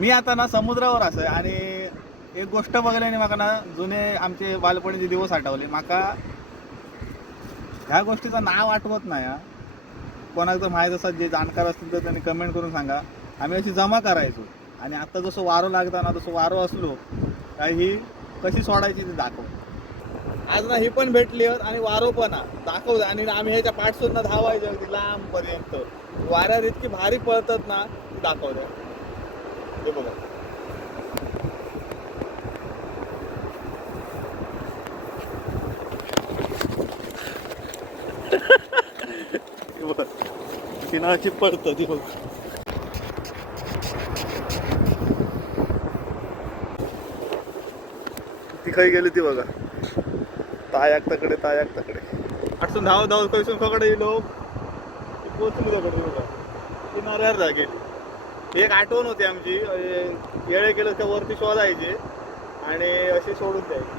मी आता ना समुद्रावर असं आणि एक गोष्ट बघल्याने म्हाका ना जुने आमचे बालपणीचे दिवस आठवले. म्हाका ह्या गोष्टीचं नाव आठवत नाही हा. कोणाला जर माहीत असतात जे जाणकार असतील तर त्यांनी कमेंट करून सांगा. आम्ही अशी जमा करायचो आणि आता जसं वारं लागतं ना तसं वारं असलो काय ही कशी सोडायची ते दाखव. आज ना ही पण भेटली आणि वारो पण दाखवलं आणि आम्ही ह्याच्या पाठसून धावायचो अगदी लांबपर्यंत. वाऱ्यात इतकी भारी पळतात ना ती दाखवते. हे बघा किनाची पडतं ती बघ. ती खाई गेली ती बघा. तायाक तकडे आठसून धाव धाव कैसून फकडे येलो पोचली तकडे बघा किनाऱ्यावर जागेली. एक आठवण होती आमची येळे केलं त्या वरती शोधायचे आणि अशी सोडून द्यायची.